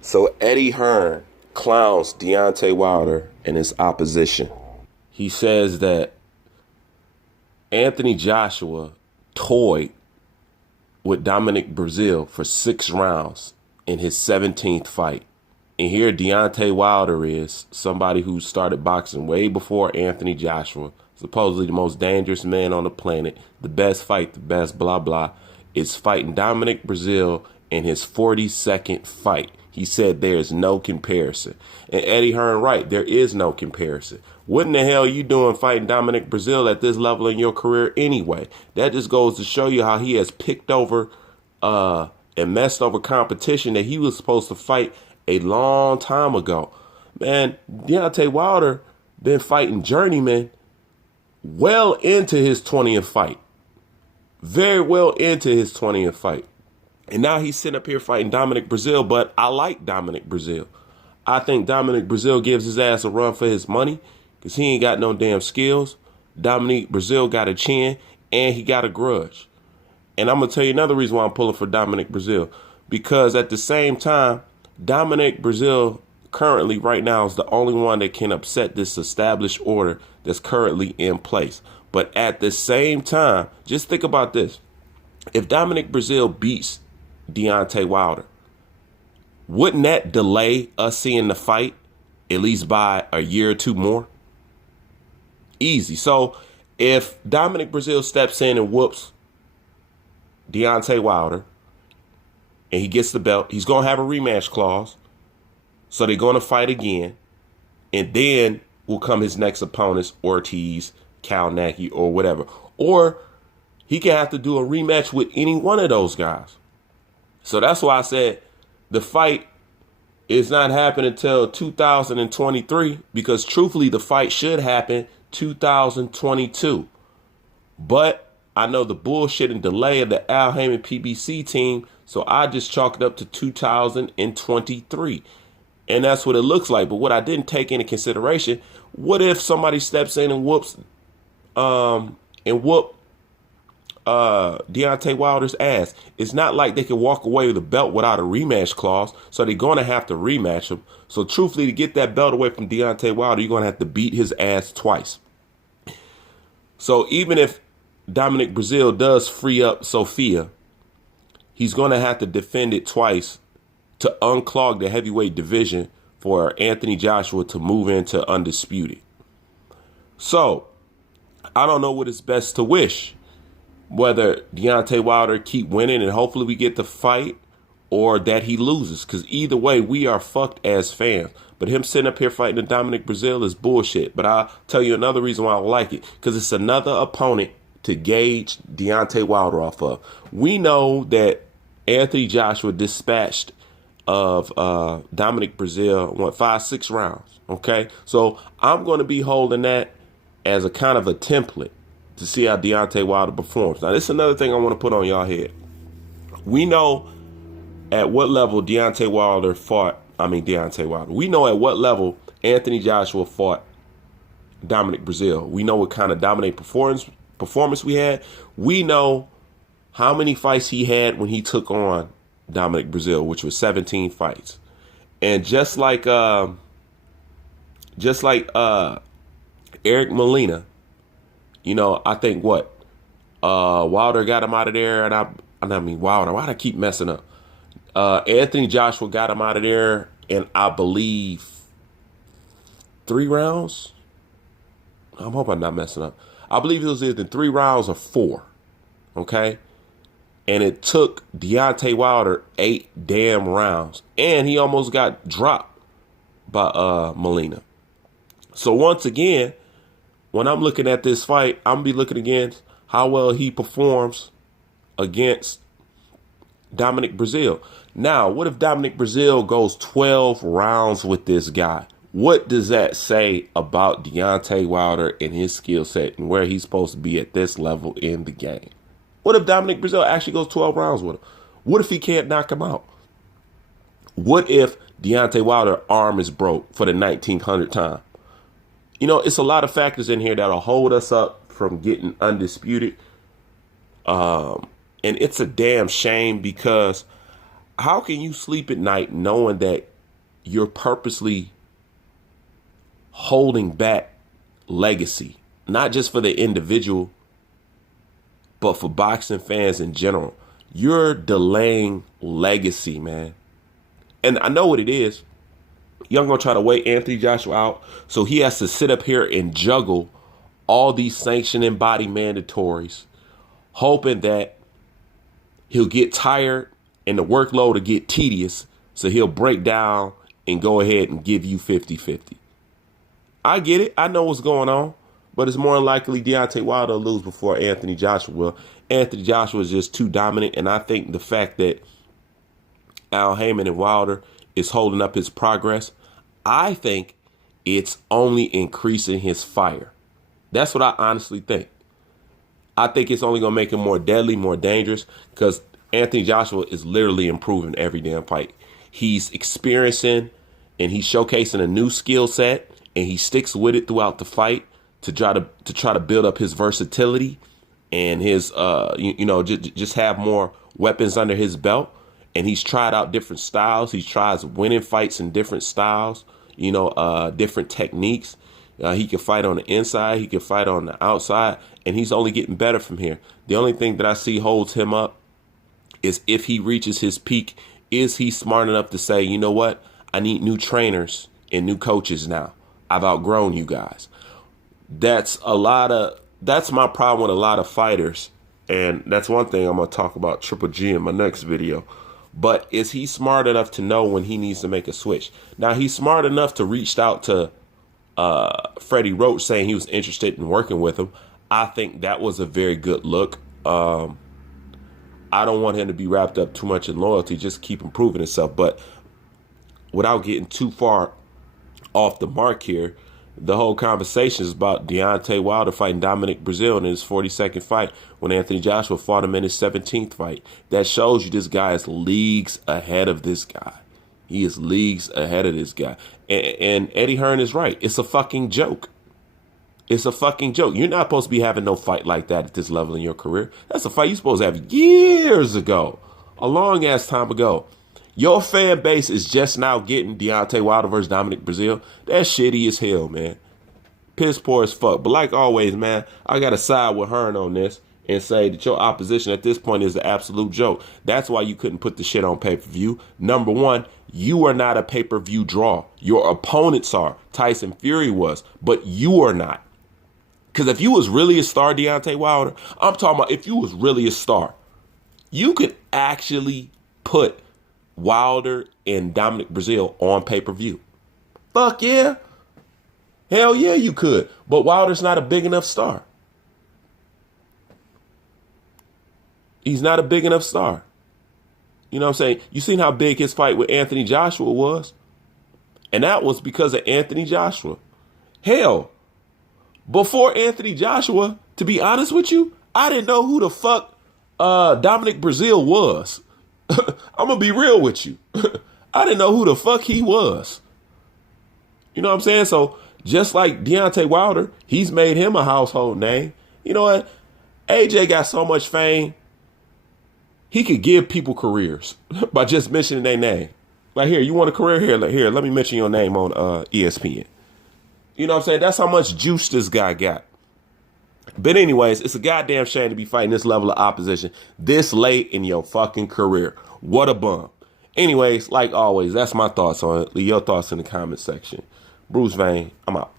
So Eddie Hearn clowns Deontay Wilder and his opposition. He says that Anthony Joshua toyed with Dominic Brazil for 6 rounds in his 17th fight. And here Deontay Wilder is, somebody who started boxing way before Anthony Joshua, supposedly the most dangerous man on the planet, the best fight, the best blah blah, is fighting Dominic Brazil in his 42nd fight. He said there's no comparison. And Eddie Hearn, right, there is no comparison. What in the hell are you doing fighting Dominic Brazil at this level in your career anyway? That just goes to show you how he has picked over and messed over competition that he was supposed to fight a long time ago. Man, Deontay Wilder been fighting journeyman well into his 20th fight. Very well into his 20th fight. And now he's sitting up here fighting Dominic Brazil, but I like Dominic Brazil. I think Dominic Brazil gives his ass a run for his money because he ain't got no damn skills. Dominic Brazil got a chin and he got a grudge. And I'm going to tell you another reason why I'm pulling for Dominic Brazil. Because at the same time, Dominic Brazil currently right now is the only one that can upset this established order that's currently in place. But at the same time, just think about this. If Dominic Brazil beats Deontay Wilder, wouldn't that delay us seeing the fight at least by a year or two more? Easy. So if Dominic Brazil steps in and whoops Deontay Wilder and he gets the belt, he's going to have a rematch clause. So they're going to fight again. And then will come his next opponents, Ortiz, Kalnacki, or whatever. Or he can have to do a rematch with any one of those guys. So that's why I said the fight is not happening until 2023, because truthfully, the fight should happen 2022. But I know the bullshit and delay of the Al Haymon PBC team, so I just chalked it up to 2023. And that's what it looks like. But what I didn't take into consideration, what if somebody steps in and whoops Deontay Wilder's ass? It's not like they can walk away with the belt without a rematch clause, so they're going to have to rematch him. So truthfully, to get that belt away from Deontay Wilder, you're going to have to beat his ass twice. So even if Dominic Brazil does free up Sofia, he's going to have to defend it twice to unclog the heavyweight division for Anthony Joshua to move into undisputed. So I don't know what is best to wish. Whether Deontay Wilder keep winning and hopefully we get the fight, or that he loses. Because either way, we are fucked as fans. But him sitting up here fighting Dominic Brazil is bullshit. But I'll tell you another reason why I like it. Because it's another opponent to gauge Deontay Wilder off of. We know that Anthony Joshua dispatched of Dominic Brazil, went 5-6 rounds. Okay? So I'm going to be holding that as a kind of a template to see how Deontay Wilder performs. Now, this is another thing I want to put on y'all head. We know at what level Deontay Wilder fought. We know at what level Anthony Joshua fought Dominic Brazil. We know what kind of dominant performance we had. We know how many fights he had when he took on Dominic Brazil, which was 17 fights. And just like Eric Molina, you know, I think Wilder got him out of there, Wilder, why do I keep messing up? Anthony Joshua got him out of there, and I believe 3 rounds. I hope I'm not messing up. I believe it was either 3 rounds or 4. Okay? And it took Deontay Wilder 8 damn rounds. And he almost got dropped by Molina. So once again, when I'm looking at this fight, I'm going to be looking against how well he performs against Dominic Brazil. Now, what if Dominic Brazil goes 12 rounds with this guy? What does that say about Deontay Wilder and his skill set and where he's supposed to be at this level in the game? What if Dominic Brazil actually goes 12 rounds with him? What if he can't knock him out? What if Deontay Wilder's arm is broke for the 1900th time? You know, it's a lot of factors in here that'll hold us up from getting undisputed. And it's a damn shame, because how can you sleep at night knowing that you're purposely holding back legacy, not just for the individual, but for boxing fans in general. You're delaying legacy, man. And I know what it is. You're going to try to wait Anthony Joshua out, so he has to sit up here and juggle all these sanctioning body mandatories, hoping that he'll get tired and the workload will get tedious, so he'll break down and go ahead and give you 50-50. I get it. I know what's going on, but it's more likely Deontay Wilder will lose before Anthony Joshua will. Anthony Joshua is just too dominant, and I think the fact that Al Heyman and Wilder is holding up his progress, I think it's only increasing his fire. That's what I honestly think. I think it's only going to make him more deadly, more dangerous, because Anthony Joshua is literally improving every damn fight. He's experiencing and he's showcasing a new skill set, and he sticks with it throughout the fight to try to build up his versatility and his just have more weapons under his belt. And he's tried out different styles. He tries winning fights in different styles, different techniques. He can fight on the inside. He can fight on the outside. And he's only getting better from here. The only thing that I see holds him up is if he reaches his peak, is he smart enough to say, you know what? I need new trainers and new coaches now. I've outgrown you guys. That's my problem with a lot of fighters. And that's one thing I'm going to talk about Triple G in my next video. But is he smart enough to know when he needs to make a switch? Now, he's smart enough to reach out to Freddie Roach saying he was interested in working with him. I think that was a very good look. I don't want him to be wrapped up too much in loyalty, just keep improving himself. But without getting too far off the mark here, the whole conversation is about Deontay Wilder fighting Dominic Brazil in his 42nd fight when Anthony Joshua fought him in his 17th fight. That shows you this guy is leagues ahead of this guy. He is leagues ahead of this guy. And Eddie Hearn is right. It's a fucking joke. It's a fucking joke. You're not supposed to be having no fight like that at this level in your career. That's a fight you're supposed to have years ago, a long ass time ago. Your fan base is just now getting Deontay Wilder versus Dominic Brazil. That's shitty as hell, man. Piss poor as fuck. But like always, man, I got to side with Hearn on this and say that your opposition at this point is an absolute joke. That's why you couldn't put the shit on pay-per-view. Number one, you are not a pay-per-view draw. Your opponents are. Tyson Fury was, but you are not. Because if you was really a star, Deontay Wilder, I'm talking about if you was really a star, you could actually put Wilder and Dominic Brazil on pay-per-view. Fuck yeah. Hell yeah, you could. But Wilder's not a big enough star. He's not a big enough star. You know what I'm saying? You seen how big his fight with Anthony Joshua was? And that was because of Anthony Joshua. Hell, before Anthony Joshua, to be honest with you, I didn't know who the fuck Dominic Brazil was. I'm going to be real with you. I didn't know who the fuck he was. You know what I'm saying? So just like Deontay Wilder, he's made him a household name. You know what? AJ got so much fame, he could give people careers by just mentioning their name. Like, here, you want a career? Here, let me mention your name on ESPN. You know what I'm saying? That's how much juice this guy got. But anyways, it's a goddamn shame to be fighting this level of opposition this late in your fucking career. What a bum. Anyways, like always, that's my thoughts on it. Leave your thoughts in the comment section. Bruce Vane, I'm out.